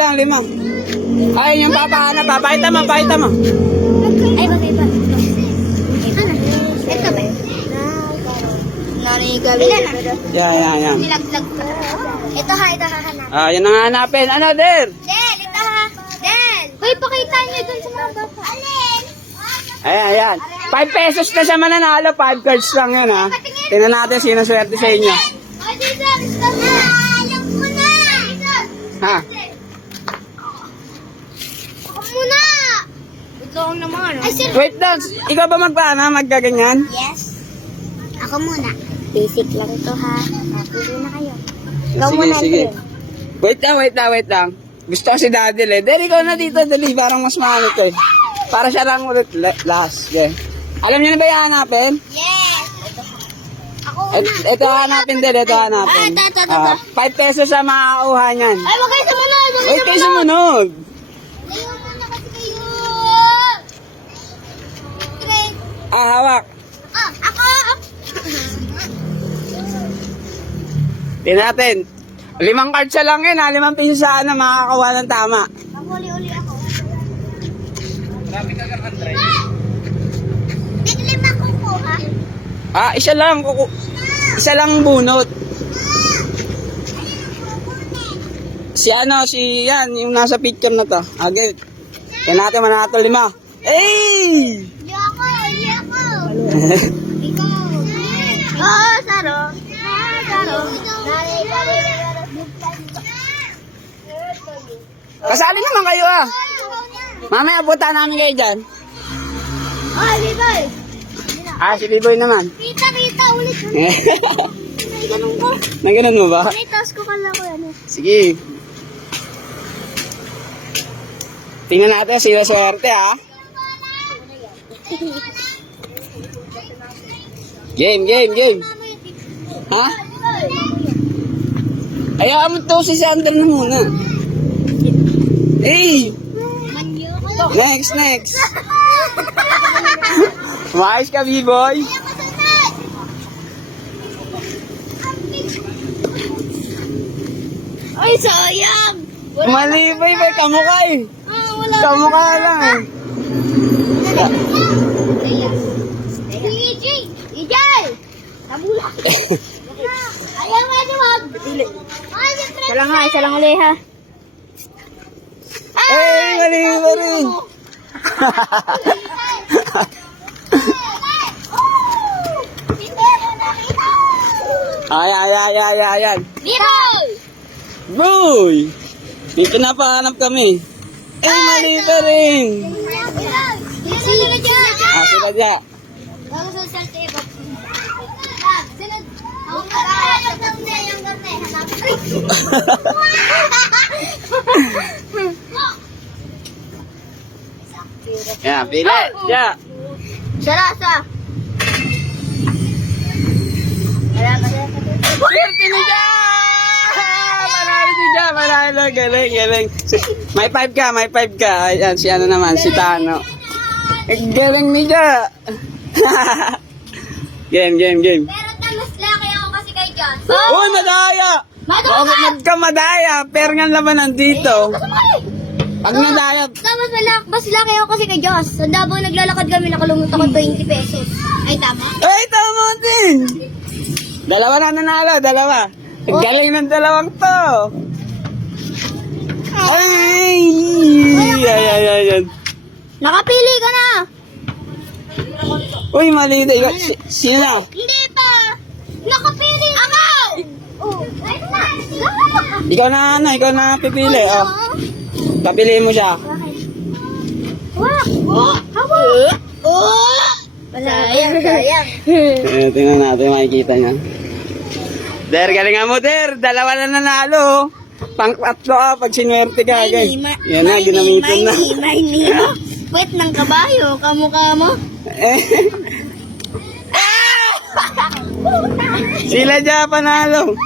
lang, 5. Ay, yung papahanap, papakita mo, pakita mo. Ay, bagay ba? Ito ba? Narigabi. Yan. Nilaglag ko. Ito ha, hanap. Ah, yan ang hanapin. Ano, Der? Del, ito ha. Del. Hoy, pakita niyo dun sa mga bata. Alin? Ayan. 5 pesos na siya mananalo. 5 cards lang yun, ha. Tingnan natin sino swerte sa inyo. Ay, dito. Alam ko na. Ha? Ako muna. Ito lang naman. Ay, sir. Wait lang. Ikaw ba magkaganyan? Yes. Ako muna. Basic lang to ha. Pili na kayo. Ikaw muna, Sige. Ito. Wait lang. Gusto ko si Daddy eh. Dali, ikaw na dito. Dali, parang mas maano to eh. Para siya lang ulit last. Okay. Alam niyo na ba yung hanapin? Yes. Ako una. Ito hanapin din. Ito hanapin. Ito. 5 pesos sa makakakuha niyan. Ay, wag kayo sumunod. Wait kayo sumunod. Ayun muna kasi kayo. Okay. Hawak. Ako. Tingnan natin. 5 cards siya lang yun ha. 5 pesos sana makakakuha ng tama. Uli ako. Lima kukuha. Isa lang. Isa lang bunot. Si yan, yung nasa picture na to. Agad. Kaya natin mananato 5. Hey! Hindi ako. Ikaw. Oo, Saro. Kasali naman kayo ah. Mamaya punta namin kayo dyan. Ay, Biboy. Si Biboy naman. Kita ulit. Ay, ganun ko. Naganon mo ba? Ay, taas ko kala ko yan. Sige. Tingnan natin sila swerte ha. Game. Ha? Ayaw mo to si Sandal na muna. Hey! Next. Maayos ka, B-boy. Ay, sayang. Mali ba? Kamukha eh. Wala. Kamukha lang eh. EJ! Nabula. Ayaw nga naman. Isa lang ulit ha. Mali ba rin? Ayan. Biboy! Boy! May pinapahanap kami. Mali ba rin? Sino dyan? Sila dyan. Bago sa salte, sunod. Ang karne. Yan, pili. Dyan. Sarasa. Swerte ni Dyan! Marami si Dyan. Galing. May 5 ka. Ayan, si ano naman, si Tano. Galing ni Dyan. Game. Pero mas laki ako kasi kay John. Madaya! Nagkamadaya, pero nga laman nandito. Pag nadaya, Mas laki ako kasi kay Joss. Sa Davao naglalakad kami, nakalungot ako 20 pesos. Ay, tama? tama din! Dalawa na nanalo. Ang galing ng dalawang to. Ay! Nakapili ka na! Uy, mali na. Sino? Hindi pa! Nakapili ako! Oh, Ikaw na pipili. Papiliin mo siya. Sayang. Tingnan natin, makikita niya. Der, galingan mo, Der. 2 na nanalo. Pang-3 pag sinwerte ka. Yan na, ginamitin na. May Wait ng kabayo, kamukha mo. Sila dyan panalo.